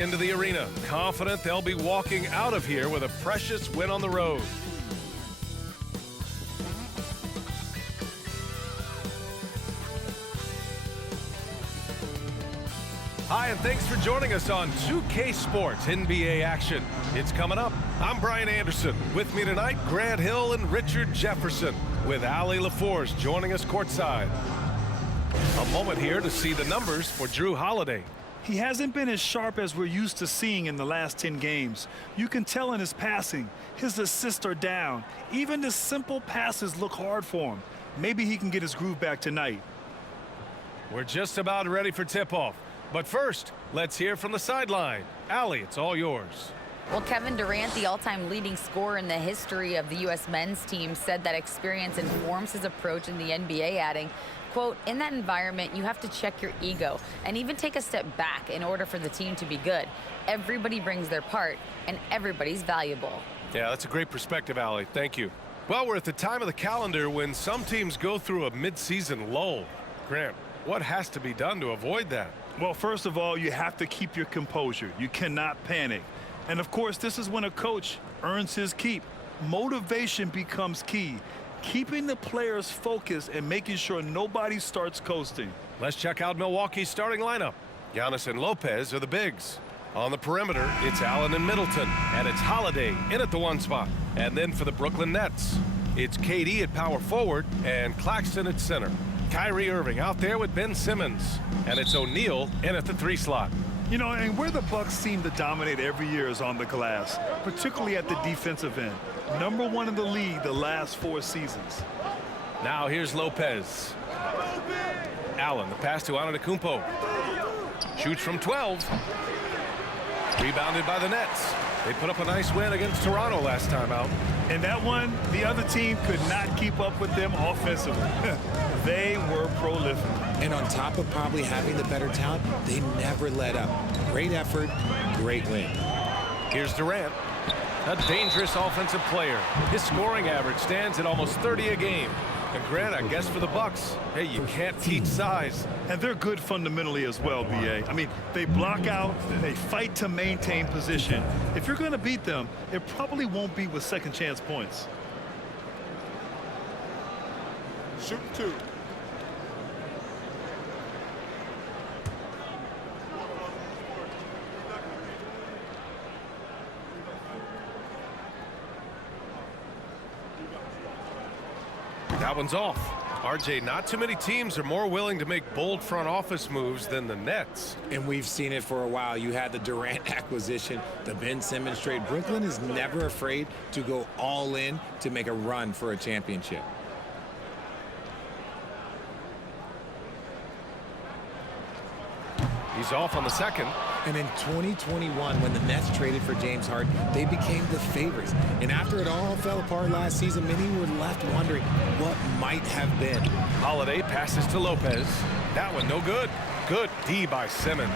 Into the arena, confident they'll be walking out of here with a precious win on the road. Hi, and thanks for joining us on 2K Sports NBA action. It's coming up. I'm Brian Anderson. With me tonight, Grant Hill and Richard Jefferson, with Allie LaForce joining us courtside. A moment here to see the numbers for Jrue Holiday. He hasn't been as sharp as we're used to seeing in the last 10 games. You can tell in his passing. His assists are down. Even the simple passes look hard for him. Maybe he can get his groove back tonight. We're just about ready for tip-off. But first, let's hear from the sideline. Allie, it's all yours. Well, Kevin Durant, the all-time leading scorer in the history of the U.S. men's team, said that experience informs his approach in the NBA, adding, quote, in that environment, you have to check your ego and even take a step back in order for the team to be good. Everybody brings their part, and everybody's valuable. Yeah, that's a great perspective, Allie. Thank you. Well, we're at the time of the calendar when some teams go through a mid-season lull. Grant, what has to be done to avoid that? Well, first of all, you have to keep your composure. You cannot panic. And, of course, this is when a coach earns his keep. Motivation becomes key. Keeping the players focused and making sure nobody starts coasting. Let's check out Milwaukee's starting lineup. Giannis and Lopez are the bigs. On the perimeter, it's Allen and Middleton, and it's Holiday in at the one spot. And then for the Brooklyn Nets, it's KD at power forward and Claxton at center. Kyrie Irving out there with Ben Simmons, and it's O'Neal in at the 3 slot. You know, and where the Bucks seem to dominate every year is on the glass, particularly at the defensive end. #1 in the league the last 4 seasons. Now here's Lopez. Allen, the pass to Antetokounmpo. Shoots from 12. Rebounded by the Nets. They put up a nice win against Toronto last time out. And that one, the other team could not keep up with them offensively. They were prolific. And on top of probably having the better talent, they never let up. Great effort, great win. Here's Durant, a dangerous offensive player. His scoring average stands at almost 30 a game. And Grant, I guess for the Bucks, hey, you can't teach size. And they're good fundamentally as well, B.A. I mean, they block out, they fight to maintain position. If you're going to beat them, it probably won't be with second chance points. Shooting 2. That one's off. RJ, not too many teams are more willing to make bold front office moves than the Nets. And we've seen it for a while. You had the Durant acquisition, the Ben Simmons trade. Brooklyn is never afraid to go all in to make a run for a championship. He's off on the second. And in 2021, when the Nets traded for James Harden, they became the favorites. And after it all fell apart last season, many were left wondering what might have been. Holiday passes to Lopez. That one no good. Good D by Simmons.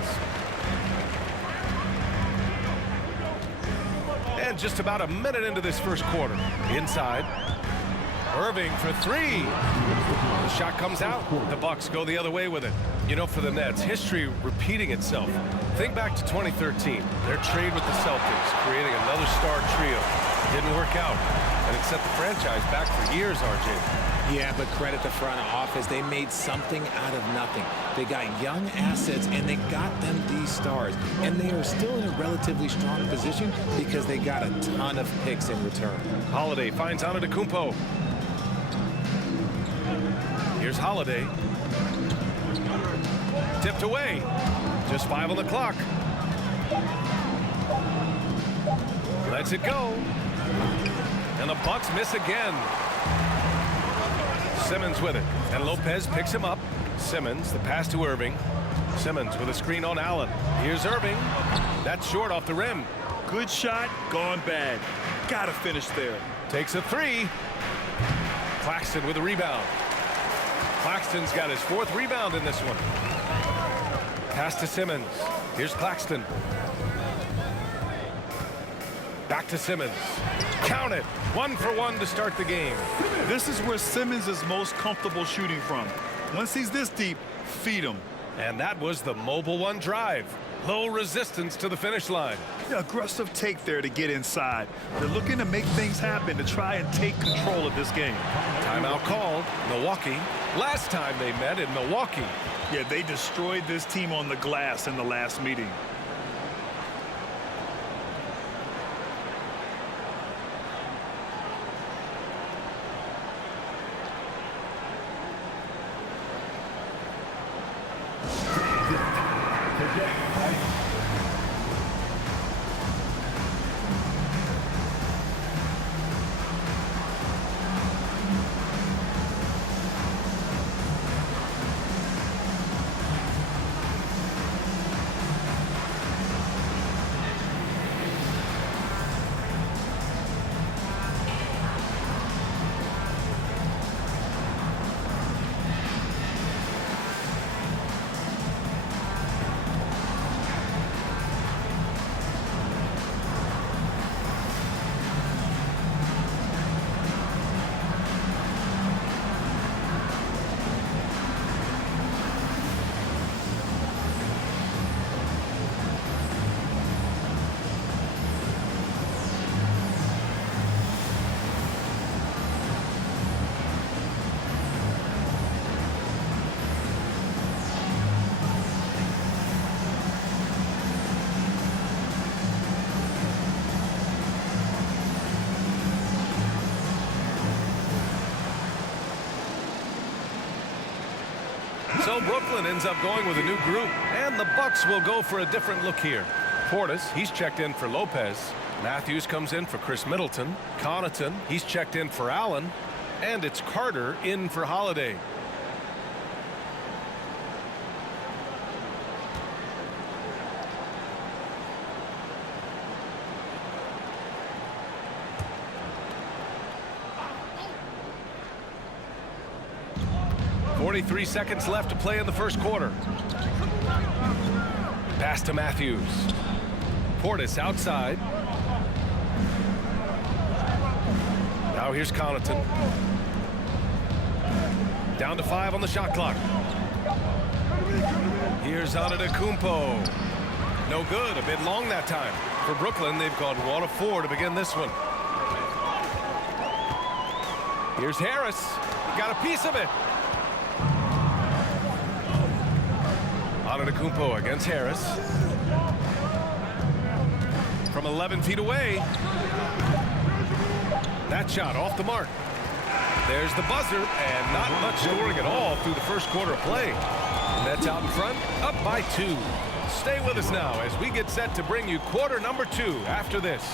And just about a minute into this first quarter. Inside. Irving for 3. The shot comes out. The Bucks go the other way with it. You know, for the Nets, history repeating itself. Think back to 2013. Their trade with the Celtics, creating another star trio. Didn't work out. And it set the franchise back for years, RJ. Yeah, but credit the front office. They made something out of nothing. They got young assets, and they got them these stars. And they are still in a relatively strong position because they got a ton of picks in return. Holiday finds Antetokounmpo. Here's Holiday. Tipped away. Just 5 on the clock. Lets it go. And the Bucks miss again. Simmons with it. And Lopez picks him up. Simmons, the pass to Irving. Simmons with a screen on Allen. Here's Irving. That's short off the rim. Good shot, gone bad. Gotta finish there. Takes a 3. Claxton with a rebound. Claxton's got his 4th rebound in this one. Pass to Simmons. Here's Claxton. Back to Simmons. Count it. 1 for 1 to start the game. This is where Simmons is most comfortable shooting from. Once he's this deep, feed him. And that was the Mobile One drive. Low resistance to the finish line. Aggressive take there to get inside. They're looking to make things happen to try and take control of this game. Timeout called. Milwaukee. Last time they met in Milwaukee. Yeah, they destroyed this team on the glass in the last meeting. So Brooklyn ends up going with a new group, and the Bucks will go for a different look here. Portis, he's checked in for Lopez. Matthews comes in for Chris Middleton. Connaughton, he's checked in for Allen. And it's Carter in for Holiday. .43 seconds left to play in the first quarter. Pass to Matthews. Portis outside. Now here's Connaughton. Down to 5 on the shot clock. Here's Antetokounmpo. No good. A bit long that time. For Brooklyn, they've gone 1 of 4 to begin this one. Here's Harris. Got a piece of it. Antetokounmpo against Harris. From 11 feet away. That shot off the mark. There's the buzzer, and not much scoring at all through the first quarter of play. Nets out in front, up by 2. Stay with us now as we get set to bring you quarter number 2 after this.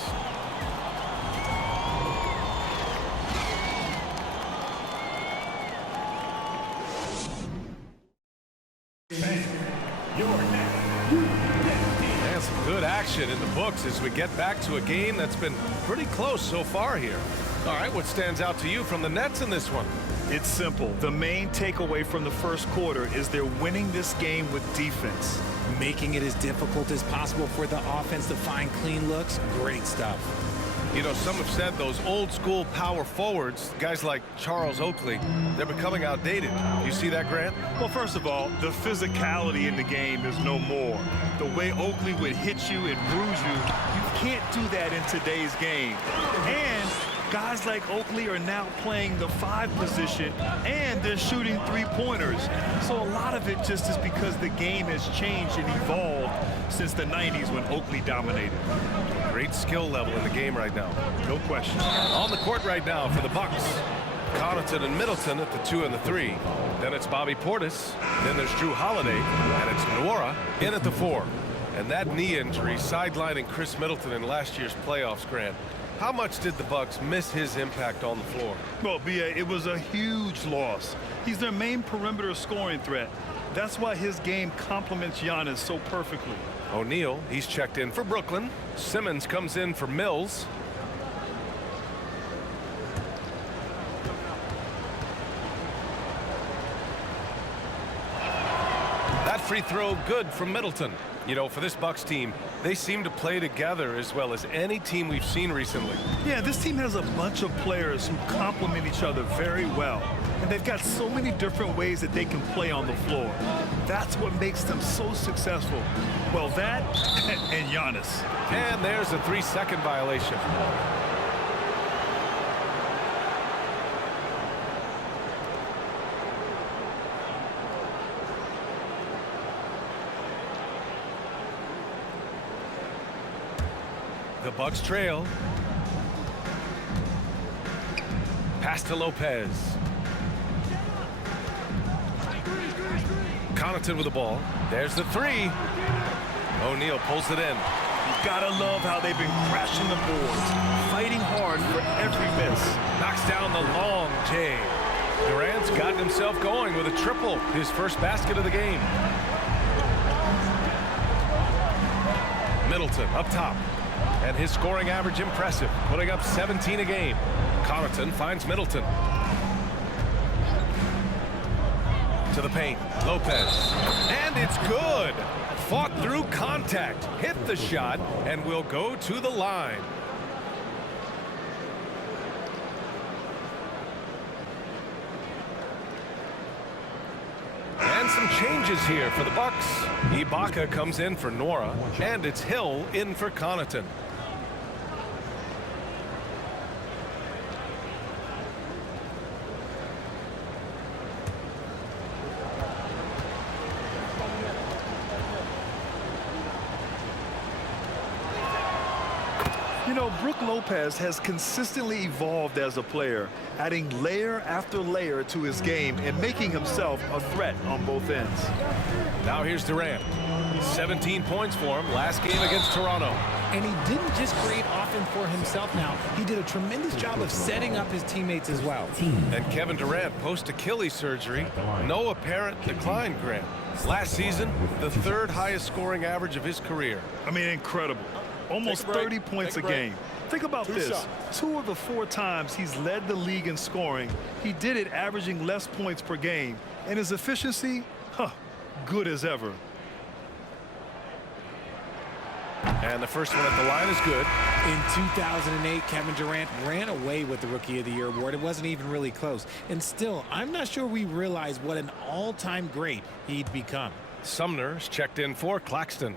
And some good action in the books as we get back to a game that's been pretty close so far here. All right, what stands out to you from the Nets in this one? It's simple. The main takeaway from the first quarter is they're winning this game with defense. Making it as difficult as possible for the offense to find clean looks. Great stuff. You know, some have said those old school power forwards, guys like Charles Oakley, they're becoming outdated. You see that, Grant? Well, first of all, the physicality in the game is no more. The way Oakley would hit you and bruise you can't do that in today's game. And guys like Oakley are now playing the 5 position, and they're shooting 3-pointers. So a lot of it just is because the game has changed and evolved since the 90s when Oakley dominated. Great skill level in the game right now. No question. On the court right now for the Bucks. Connaughton and Middleton at the 2 and the 3. Then it's Bobby Portis. Then there's Drew Holiday. And it's Nwora in at the 4. And that knee injury sidelining Chris Middleton in last year's playoffs, Grant. How much did the Bucks miss his impact on the floor? Well, B.A., it was a huge loss. He's their main perimeter scoring threat. That's why his game complements Giannis so perfectly. O'Neal, he's checked in for Brooklyn. Simmons comes in for Mills. That free throw good from Middleton. You know, for this Bucks team, they seem to play together as well as any team we've seen recently. Yeah, this team has a bunch of players who complement each other very well. And they've got so many different ways that they can play on the floor. That's what makes them so successful. Well, that and Giannis. And there's a 3-second violation. The Bucks trail. Pass to Lopez. Connaughton with the ball. There's the three. O'Neal pulls it in. You gotta love how they've been crashing the boards, fighting hard for every miss. Knocks down the long J. Durant's gotten himself going with a triple, his first basket of the game. Middleton up top. And his scoring average impressive, putting up 17 a game. Connaughton finds Middleton. To the paint, Lopez. And it's good. Fought through contact, hit the shot, and will go to the line. And some changes here for the Bucks. Ibaka comes in for Nora, and it's Hill in for Connaughton. You know, Brook Lopez has consistently evolved as a player, adding layer after layer to his game and making himself a threat on both ends. Now here's Durant. 17 points for him last game against Toronto. And he didn't just create offense for himself now. He did a tremendous job of setting up his teammates as well. And Kevin Durant, post-Achilles surgery, no apparent decline, Grant. Last season, the third highest scoring average of his career. I mean, incredible. Almost 30 points a game. Think about this. 2 of the 4 times he's led the league in scoring, he did it averaging less points per game. And his efficiency, good as ever. And the first one at the line is good. In 2008, Kevin Durant ran away with the Rookie of the Year award. It wasn't even really close. And still, I'm not sure we realize what an all-time great he'd become. Sumner's checked in for Claxton.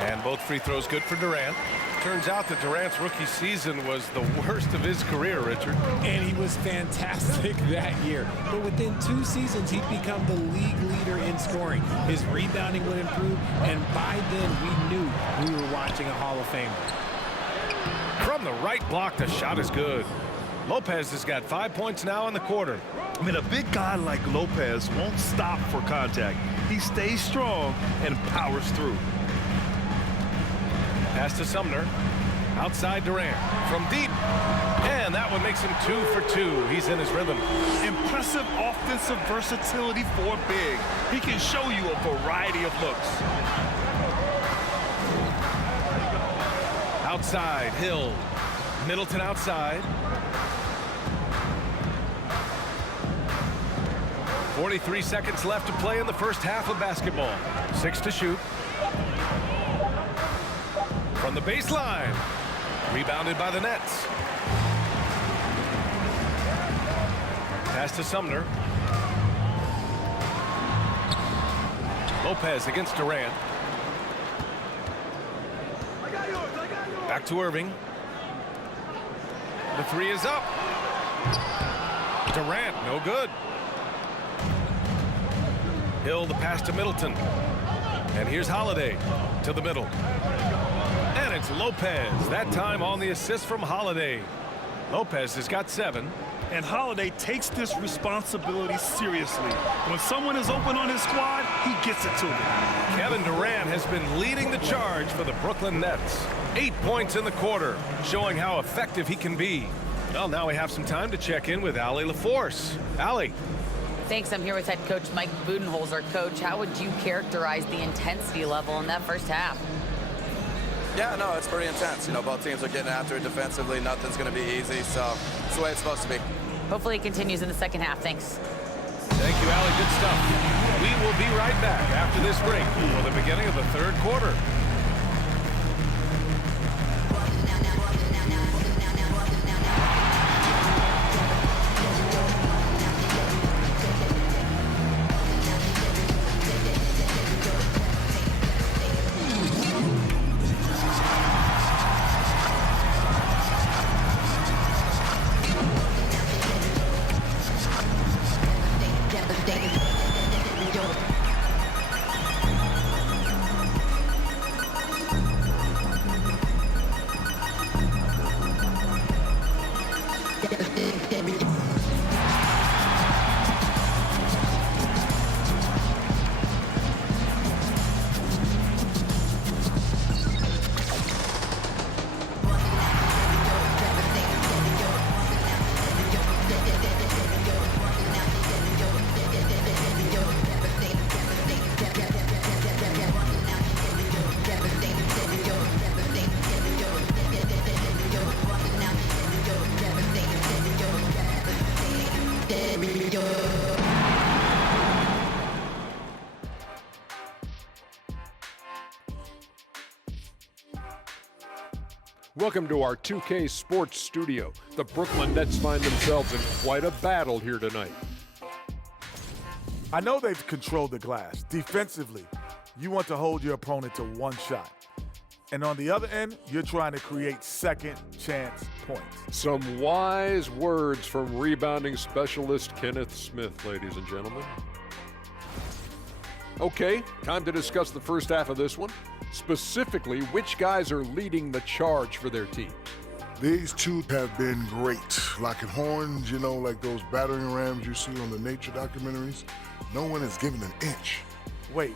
And both free throws good for Durant. Turns out that Durant's rookie season was the worst of his career, Richard. And he was fantastic that year. But within 2 seasons, he'd become the league leader in scoring. His rebounding would improve, and by then we knew we were watching a Hall of Famer. From the right block, the shot is good. Lopez has got 5 points now in the quarter. I mean, a big guy like Lopez won't stop for contact. He stays strong and powers through. Pass to Sumner. Outside Durant. From deep. And that one makes him 2 for 2. He's in his rhythm. Impressive offensive versatility for big. He can show you a variety of looks. Outside, Hill. Middleton outside. 43 seconds left to play in the first half of basketball. 6 to shoot. From the baseline. Rebounded by the Nets. Pass to Sumner. Lopez against Durant. Back to Irving. The three is up. Durant, no good. Hill, the pass to Middleton. And here's Holiday to the middle. And it's Lopez, that time on the assist from Holiday. Lopez has got 7. And Holiday takes this responsibility seriously. When someone is open on his squad, he gets it to them. Kevin Durant has been leading the charge for the Brooklyn Nets. 8 points in the quarter, showing how effective he can be. Well, now we have some time to check in with Allie LaForce. Allie. Thanks. I'm here with head coach Mike Budenholzer. Coach, how would you characterize the intensity level in that first half? Yeah, no, it's pretty intense. You know, both teams are getting after it defensively. Nothing's going to be easy, so it's the way it's supposed to be. Hopefully it continues in the second half. Thanks. Thank you, Allie. Good stuff. We will be right back after this break for the beginning of the third quarter. Welcome to our 2K Sports studio. The Brooklyn Nets find themselves in quite a battle here tonight. I know they've controlled the glass. Defensively, you want to hold your opponent to one shot. And on the other end, you're trying to create second chance points. Some wise words from rebounding specialist Kenneth Smith, ladies and gentlemen. Okay, time to discuss the first half of this one. Specifically, which guys are leading the charge for their teams? These two have been great. Locking horns, you know, like those battering rams you see on the nature documentaries. No one is given an inch. Wait,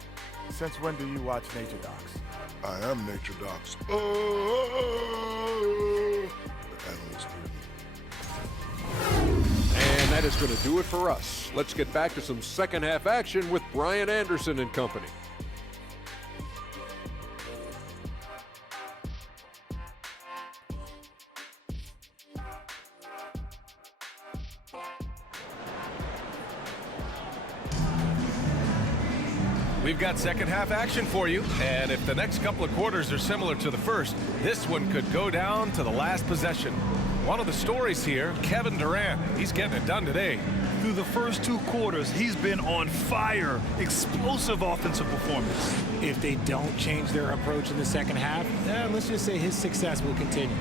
since when do you watch Nature Docs? I am Nature Docs. The animals hear me. And that is going to do it for us. Let's get back to some second half action with Brian Anderson and company. We've got second half action for you, and if the next couple of quarters are similar to the first, this one could go down to the last possession. One of the stories here, Kevin Durant, he's getting it done today. Through the first 2 quarters, he's been on fire. Explosive offensive performance. If they don't change their approach in the second half, let's just say his success will continue.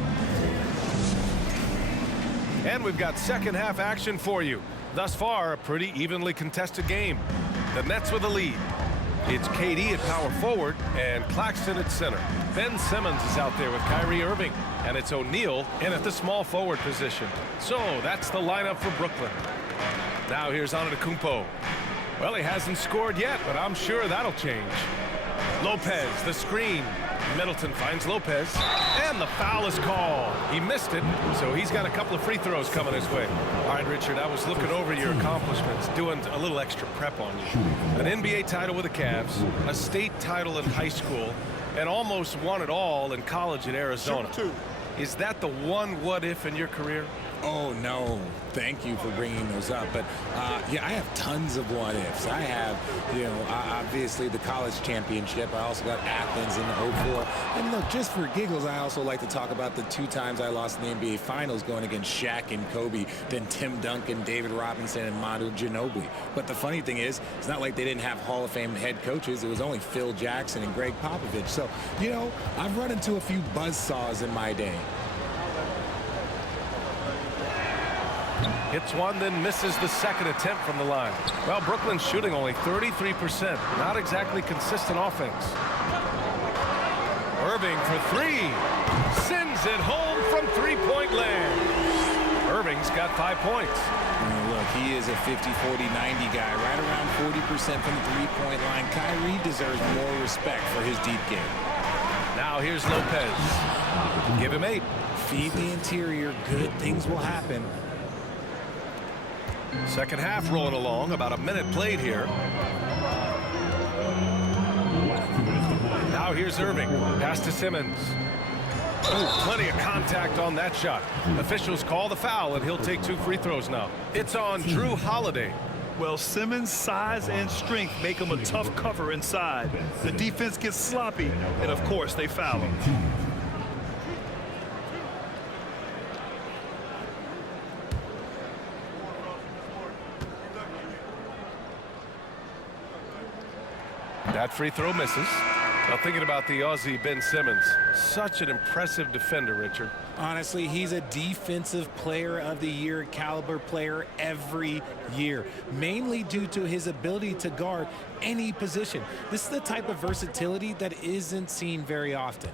And we've got second half action for you. Thus far, a pretty evenly contested game. The Nets with the lead. It's KD at power forward and Claxton at center. Ben Simmons is out there with Kyrie Irving, and it's O'Neal in at the small forward position. So that's the lineup for Brooklyn. Now here's Antetokounmpo. Well, he hasn't scored yet, but I'm sure that'll change. Lopez, the screen. Middleton finds Lopez, and the foul is called. He missed it, so he's got a couple of free throws coming his way. All right, Richard, I was looking over your accomplishments, doing a little extra prep on you. An NBA title with the Cavs, a state title in high school, and almost won it all in college at Arizona. Is that the one what-if in your career? Oh, no. Thank you for bringing those up. But, yeah, I have tons of what-ifs. I have, obviously the college championship. I also got Athens in the 04. And, look, just for giggles, I also like to talk about the 2 times I lost in the NBA Finals going against Shaq and Kobe, then Tim Duncan, David Robinson, and Manu Ginobili. But the funny thing is, it's not like they didn't have Hall of Fame head coaches. It was only Phil Jackson and Greg Popovich. So, I've run into a few buzzsaws in my day. Hits one, then misses the second attempt from the line. Well, Brooklyn's shooting only 33%. Not exactly consistent offense. Irving for 3. Sends it home from three-point land. Irving's got 5 points. Look, he is a 50-40-90 guy, right around 40% from the three-point line. Kyrie deserves more respect for his deep game. Now here's Lopez. Give him 8. Feed the interior. Good things will happen. Second half rolling along, about a minute played here. Now here's Irving, pass to Simmons. Oh, plenty of contact on that shot. Officials call the foul, and he'll take 2 free throws now. It's on Drew Holiday. Well, Simmons' size and strength make him a tough cover inside. The defense gets sloppy, and of course they foul him. That free throw misses. Now thinking about the Aussie Ben Simmons, such an impressive defender, Richard. Honestly, he's a defensive player of the year caliber player every year, mainly due to his ability to guard any position. This is the type of versatility that isn't seen very often.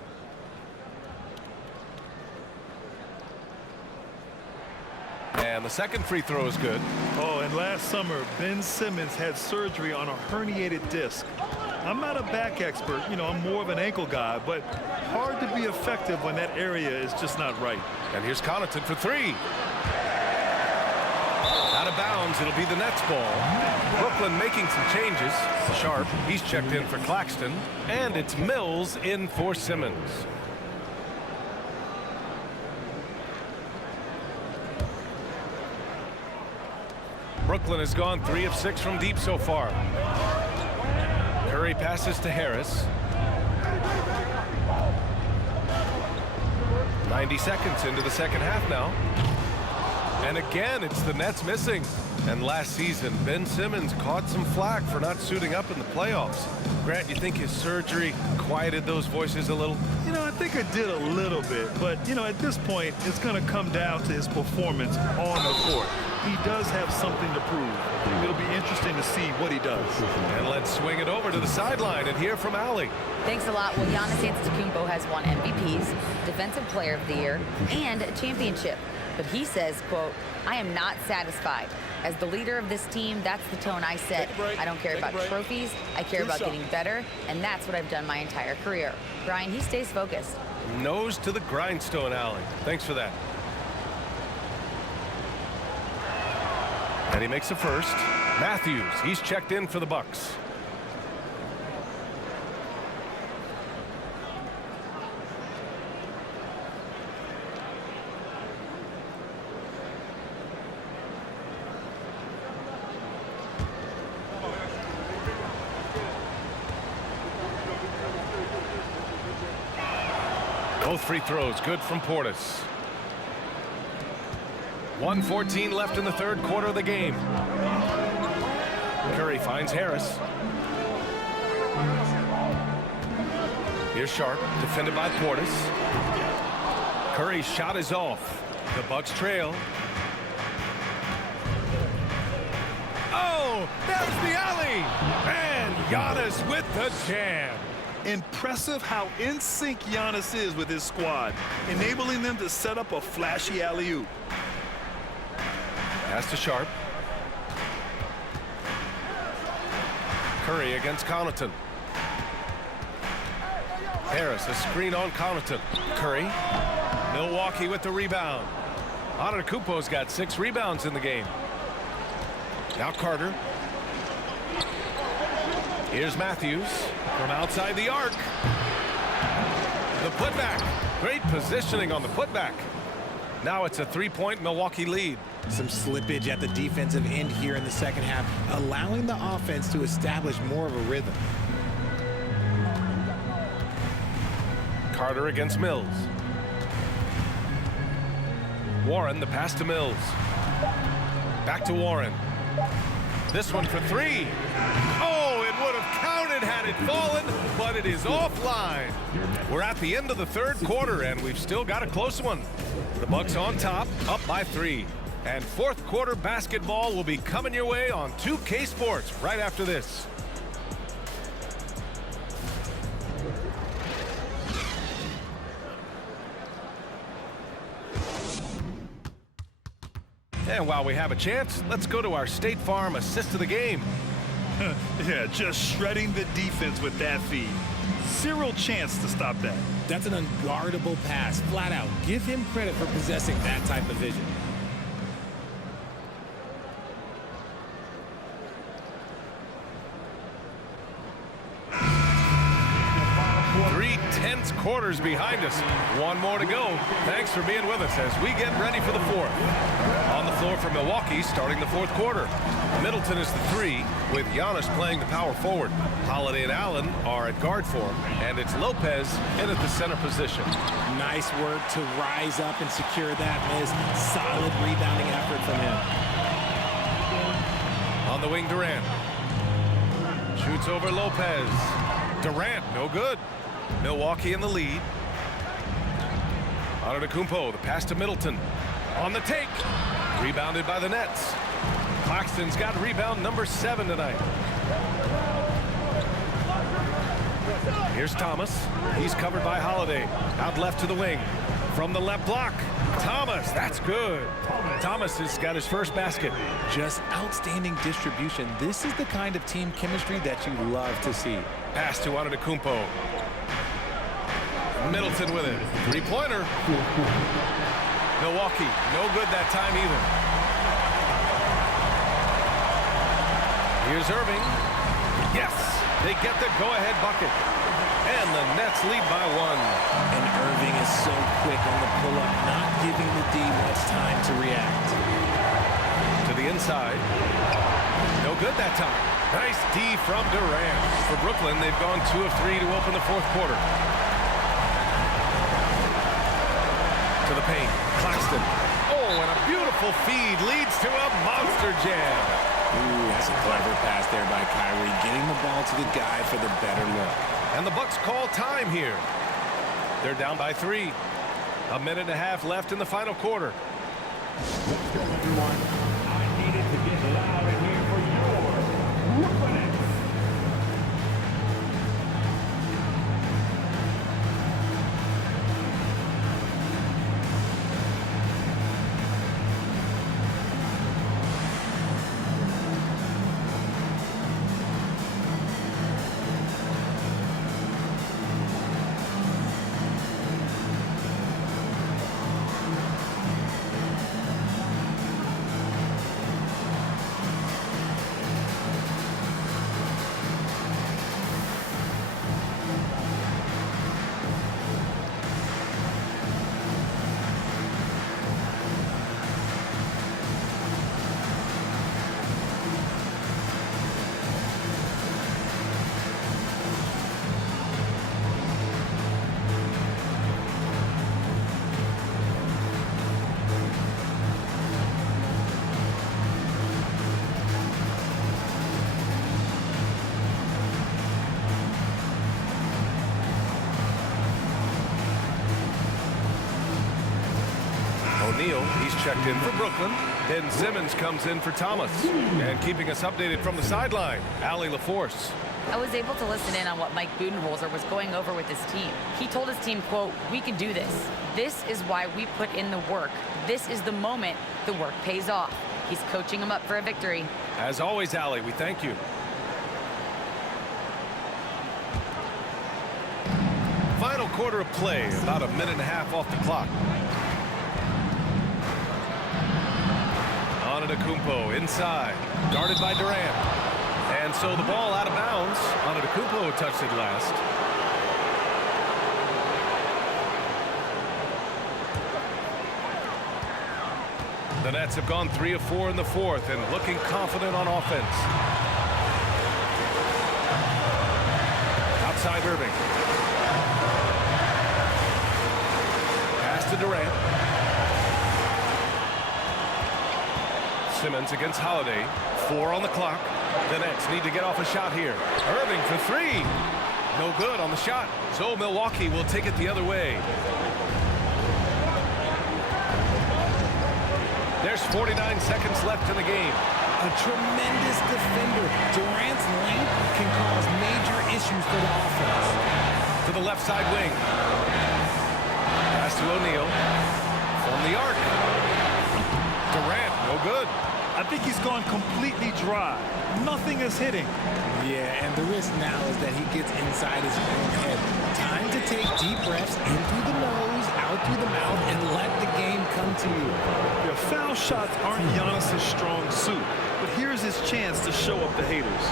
And the second free throw is good. Oh, and last summer, Ben Simmons had surgery on a herniated disc. I'm not a back expert, I'm more of an ankle guy, but hard to be effective when that area is just not right. And here's Connaughton for 3. Out of bounds, it'll be the Nets ball. Brooklyn making some changes. Sharp, he's checked in for Claxton, and it's Mills in for Simmons. Brooklyn has gone 3 of 6 from deep so far. Curry passes to Harris. 90 seconds into the second half now. And again, it's the Nets missing. And last season, Ben Simmons caught some flack for not suiting up in the playoffs. Grant, you think his surgery quieted those voices a little? You know, I think it did a little bit. But, you know, at this point, it's going to come down to his performance on the court. He does have something to prove. It'll be interesting to see what he does. And let's swing it over to the sideline and hear from Allie. Thanks a lot. Well, Giannis Antetokounmpo has won MVPs, Defensive Player of the Year, and a championship. But he says, quote, "I am not satisfied. As the leader of this team, that's the tone I set. I don't care about trophies. I care about getting better, and that's what I've done my entire career." Brian, he stays focused. Nose to the grindstone, Allie. Thanks for that. And he makes a first. Matthews, he's checked in for the Bucks. Both free throws good from Portis. 1:14 left in the third quarter of the game. Curry finds Harris. Here's Sharp, defended by Portis. Curry's shot is off. The Bucks trail. Oh, there's the alley! And Giannis with the jam. Impressive how in sync Giannis is with his squad, enabling them to set up a flashy alley-oop. Pass to Sharp. Curry against Connaughton. Harris, a screen on Connaughton. Curry. Milwaukee with the rebound. Antetokounmpo's got 6 rebounds in the game. Now Carter. Here's Matthews from outside the arc. The putback. Great positioning on the putback. Now it's a 3-point Milwaukee lead. Some slippage at the defensive end here in the second half, allowing the offense to establish more of a rhythm. Carter against Mills. Warren, the pass to Mills. Back to Warren. This one for 3. Oh, it would have counted had it fallen, but it is offline. We're at the end of the third quarter, and we've still got a close one. The Bucks on top, up by 3. And fourth quarter basketball will be coming your way on 2K Sports right after this. And while we have a chance, let's go to our State Farm assist of the game. Yeah, just shredding the defense with that feed. Zero chance to stop that. That's an unguardable pass, flat out. Give him credit for possessing that type of vision. Tense quarters behind us. One more to go. Thanks for being with us as we get ready for the fourth. On the floor for Milwaukee starting the fourth quarter. Middleton is the 3 with Giannis playing the power forward. Holiday and Allen are at guard for him, and it's Lopez in at the center position. Nice work to rise up and secure that miss. Solid rebounding effort from him. On the wing, Durant. Shoots over Lopez. Durant, no good. Milwaukee in the lead. Antetokounmpo, the pass to Middleton. On the take. Rebounded by the Nets. Claxton's got rebound number 7 tonight. Here's Thomas. He's covered by Holiday. Out left to the wing. From the left block. Thomas, that's good. Thomas has got his first basket. Just outstanding distribution. This is the kind of team chemistry that you love to see. Pass to Antetokounmpo. Middleton with it. 3-pointer. Milwaukee, no good that time either. Here's Irving. Yes, they get the go-ahead bucket. And the Nets lead by 1. And Irving is so quick on the pull-up, not giving the D much time to react. To the inside. No good that time. Nice D from Durant. For Brooklyn, they've gone 2 of 3 to open the fourth quarter. paint. Claxton. Oh, and a beautiful feed leads to a monster jam. Ooh, that's a clever pass there by Kyrie, getting the ball to the guy for the better look. And the Bucks call time here. They're down by 3. A minute and a half left in the final quarter. Let's go, everyone. I needed to get loud in here for your Brooklyn. O'Neal, he's checked in for Brooklyn. Ben Simmons comes in for Thomas. And keeping us updated from the sideline, Allie LaForce. I was able to listen in on what Mike Budenholzer was going over with his team. He told his team, quote, "We can do this. This is why we put in the work. This is the moment the work pays off." He's coaching them up for a victory. As always, Allie, we thank you. Final quarter of play, about a minute and a half off the clock. Antetokounmpo inside, guarded by Durant. And so the ball out of bounds. Antetokounmpo touched it last. The Nets have gone 3 of 4 in the fourth and looking confident on offense. Outside Irving. Pass to Durant. Simmons against Holiday. 4 on the clock. The Nets need to get off a shot here. Irving for 3. No good on the shot. So Milwaukee will take it the other way. There's 49 seconds left in the game. A tremendous defender. Durant's length can cause major issues for the offense. To the left side wing. Pass to O'Neal. From the arc. Durant, no good. I think he's gone completely dry. Nothing is hitting. Yeah, and the risk now is that he gets inside his own head. Time to take deep breaths in through the nose, out through the mouth, and let the game come to you. Your foul shots aren't Giannis's strong suit, but here's his chance to show up the haters.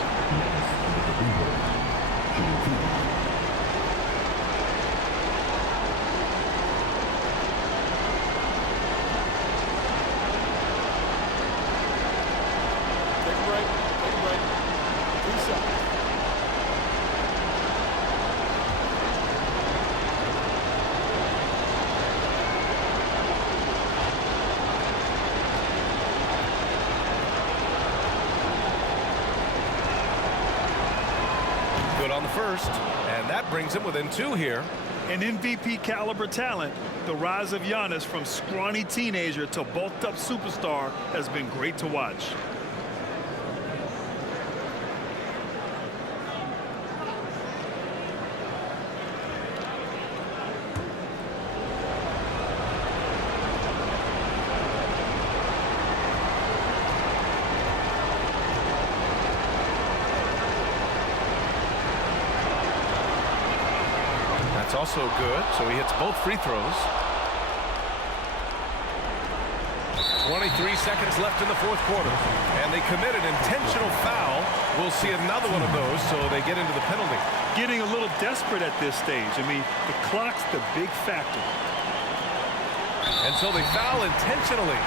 On the first, and that brings him within 2 here. An MVP caliber talent, the rise of Giannis from scrawny teenager to bulked up superstar has been great to watch. Also good, so he hits both free throws. 23 seconds left in the fourth quarter, and they commit an intentional foul. We'll see another one of those, so they get into the penalty. Getting a little desperate at this stage. I mean, the clock's the big factor. And so they foul intentionally.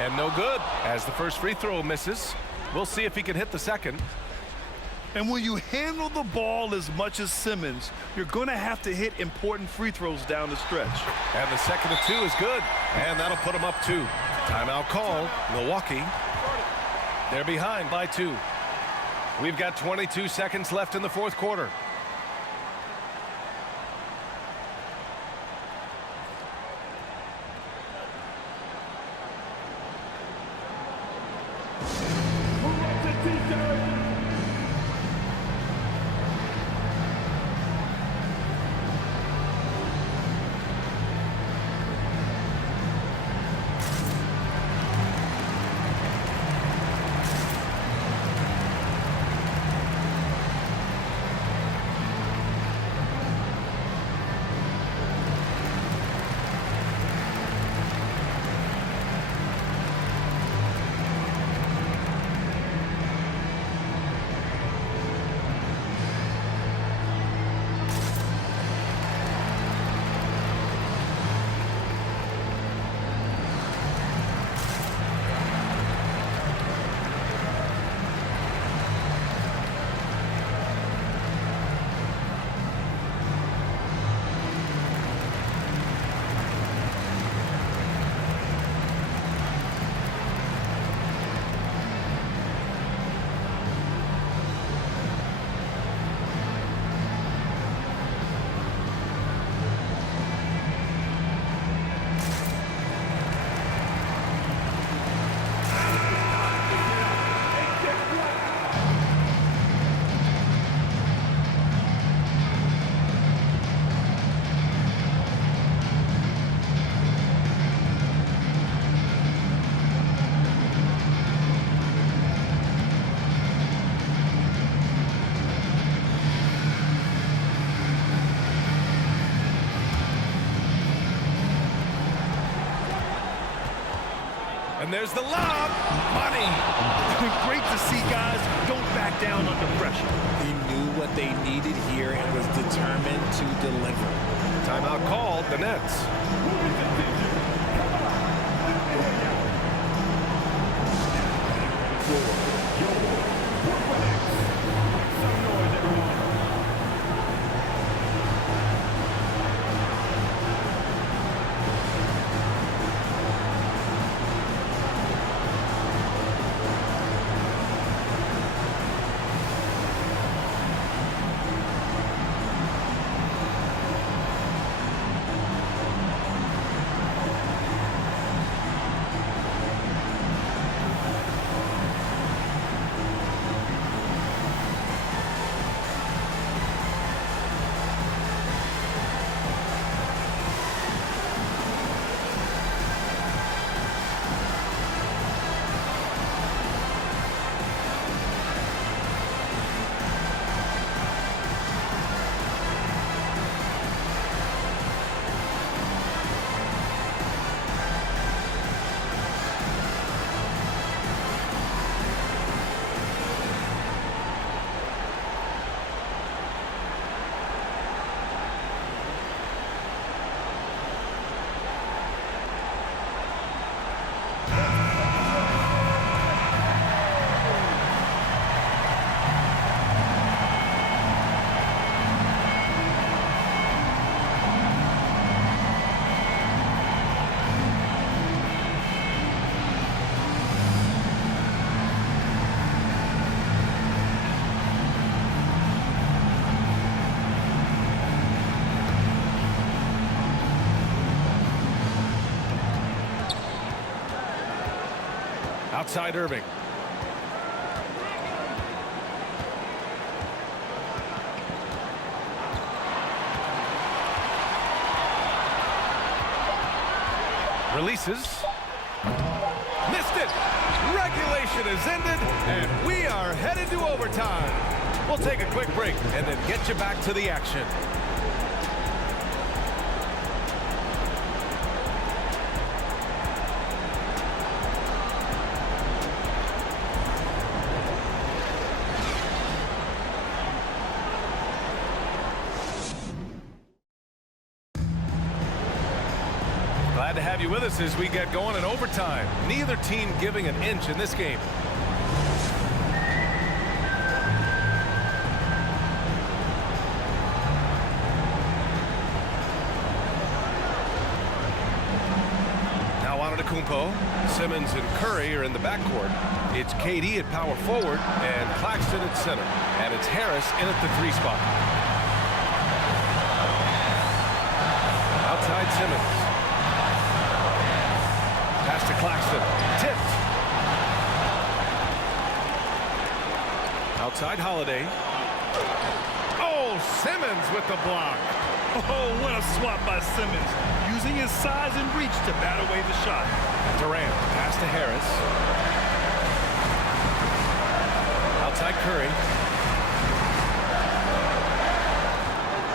And no good as the first free throw misses. We'll see if he can hit the second. And when you handle the ball as much as Simmons, you're going to have to hit important free throws down the stretch. And the second of two is good. And that'll put him up 2. Timeout call, Milwaukee. They're behind by 2. We've got 22 seconds left in the fourth quarter. And there's the lob. Money. Great to see guys don't back down under pressure. He knew what they needed here and was determined to deliver. Timeout called, the Nets. Outside Irving. Releases. Missed it. Regulation is ended, and we are headed to overtime. We'll take a quick break and then get you back to the action. Glad to have you with us as we get going in overtime. Neither team giving an inch in this game. Simmons and Curry are in the backcourt. It's KD at power forward and Claxton at center. And it's Harris in at the 3 spot. Outside Simmons. Pass to Claxton. Tipped. Outside Holiday. Oh, Simmons with the block. Oh, what a swap by Simmons. Using his size and reach to bat away the shot. Durant, pass to Harris. Outside Curry.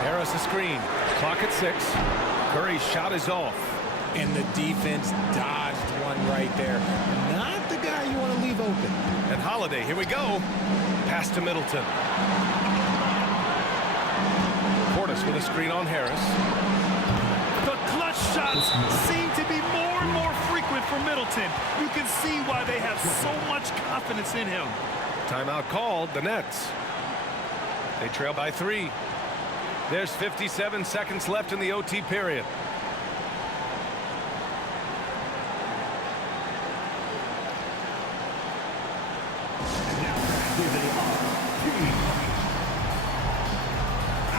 Harris a screen. Clock at 6. Curry's shot is off. And the defense dodged one right there. Not the guy you want to leave open. And Holiday, here we go. Pass to Middleton. Portis with a screen on Harris. The clutch shots seem to be more and more frequent for Middleton. You can see why they have so much confidence in him. Timeout called, the Nets. They trail by 3. There's 57 seconds left in the OT period.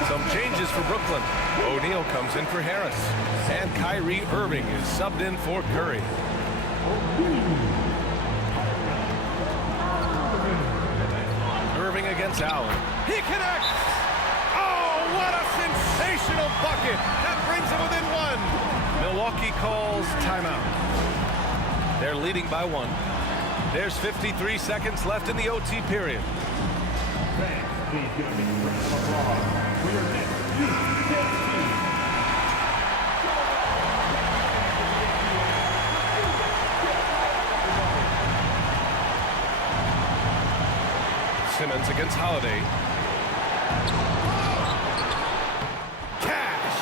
Some changes for Brooklyn. O'Neal comes in for Harris. And Kyrie Irving is subbed in for Curry. Irving against Allen. He connects! Oh, what a sensational bucket! That brings them within 1. Milwaukee calls timeout. They're leading by 1. There's 53 seconds left in the OT period. Please give me a round of applause for your next team. Simmons against Holiday. Cash!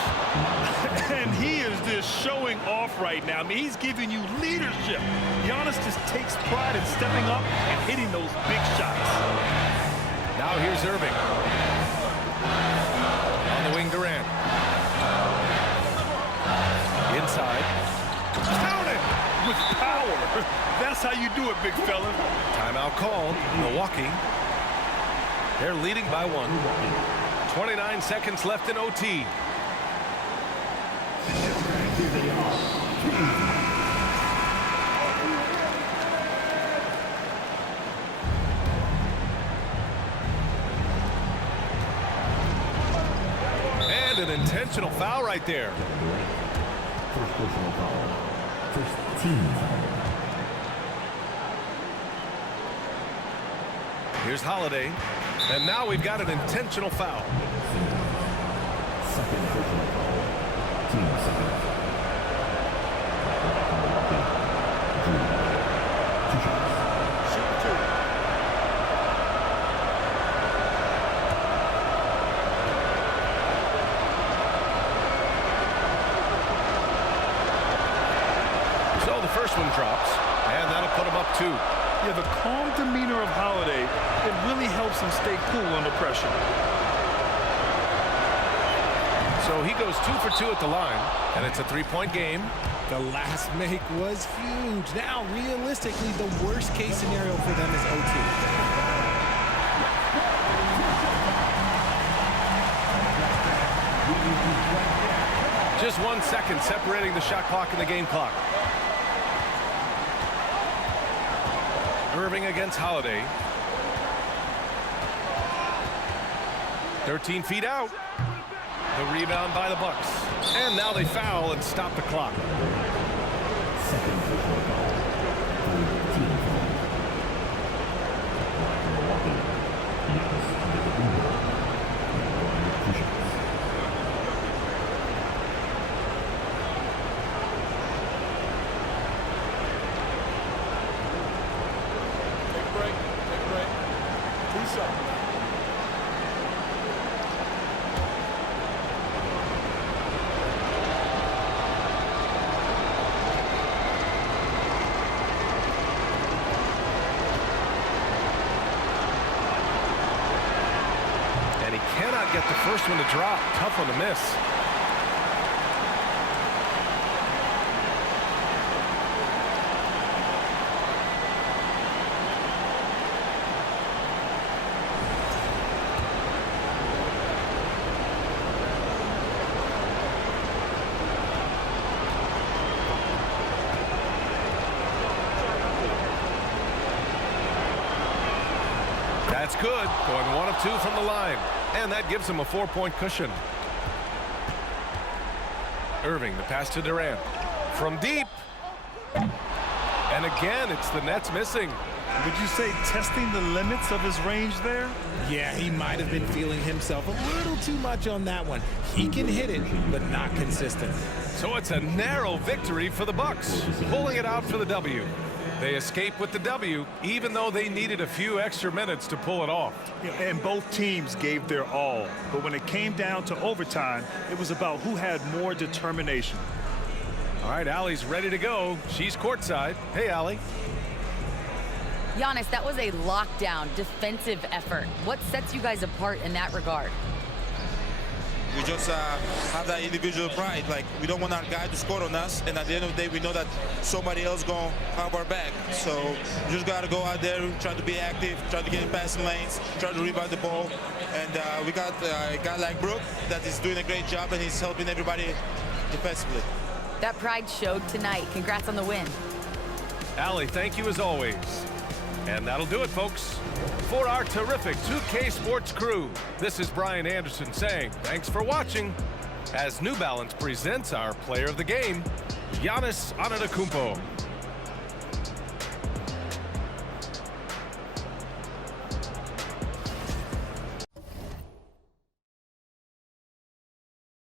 And he is just showing off right now. I mean, he's giving you leadership. Giannis just takes pride in stepping up and hitting those big shots. Now here's Irving. On the wing, Durant. Inside. Count it! With power. That's how you do it, big fella. Timeout called. Milwaukee. They're leading by 1. 29 seconds left in OT. And an intentional foul right there. First personal foul. First team foul. Here's Holiday. And now we've got an intentional foul. Second personal foul. Team second. Two shots. Shoot 2. So the first one drops, and that'll put him up 2. Yeah, the calm demeanor of Holiday, it really helps him stay cool under pressure. So he goes 2 for 2 at the line, and it's a 3-point game. The last make was huge. Now, realistically, the worst case scenario for them is OT. Just 1 second separating the shot clock and the game clock. Irving against Holiday. 13 feet out. The rebound by the Bucks. And now they foul and stop the clock. Second personal foul. Team foul. Milwaukee. Giannis under the rebound. Two shots. Take a break. Take a break. Peace up. first one to drop. Tough one to miss. That's good. Going 1 of 2 from the line. And that gives him a 4-point cushion. Irving, the pass to Durant. From deep. And again, it's the Nets missing. Would you say testing the limits of his range there? Yeah, he might have been feeling himself a little too much on that one. He can hit it, but not consistent. So it's a narrow victory for the Bucks, pulling it out for the W. They escape with the W, even though they needed a few extra minutes to pull it off. And both teams gave their all. But when it came down to overtime, it was about who had more determination. All right, Allie's ready to go. She's courtside. Hey, Allie. Giannis, that was a lockdown defensive effort. What sets you guys apart in that regard? We just have that individual pride. Like, we don't want our guy to score on us, and at the end of the day, we know that somebody else going to have our back. So we just got to go out there, try to be active, try to get in passing lanes, try to rebound the ball. And we got a guy like Brook that is doing a great job, and he's helping everybody defensively. That pride showed tonight. Congrats on the win. Allie, thank you as always. And that'll do it, folks. For our terrific 2K Sports crew, this is Brian Anderson saying thanks for watching as New Balance presents our player of the game, Giannis Antetokounmpo.